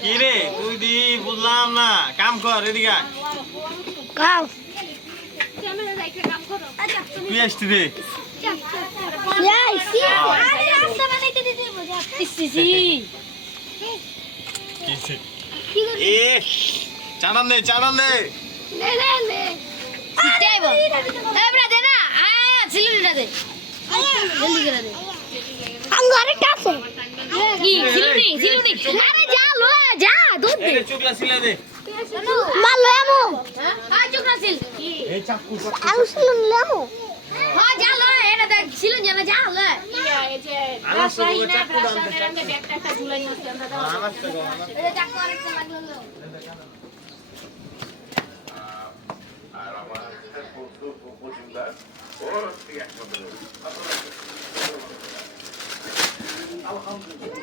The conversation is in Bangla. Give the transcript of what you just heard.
কি রে তুই দি বুঝলাম না কাম কর এদিকে আয়। কাও তুই আসতি রে এই সি আরে রাস্তা বানাইতে দিতে মজা ইসি কিছে এ চানান দে নে সিটাইবো এবড়া দে না আয়া সিলুটা দে জলদি করে দে আঙ্গারে কাছে কি সিলুনি আরে যা লো যা দুধ দে এই চুকলা সিলা দে মাল লো আমু হ্যাঁ চুকরা সিল এই চাকু আলু সিলুন লামু হ্যাঁ যা লো এটা দেখ সিলুন জানা যা লো এই যে আনাস তো রাজশাহী না চাকু দাও রাজশাহীর রঙে ব্যাগটা একটা ঝুলাই আছে আমরা দাও আনাস তো এটা চাকু আরেকটা লাগলো লো Alhamdulillah.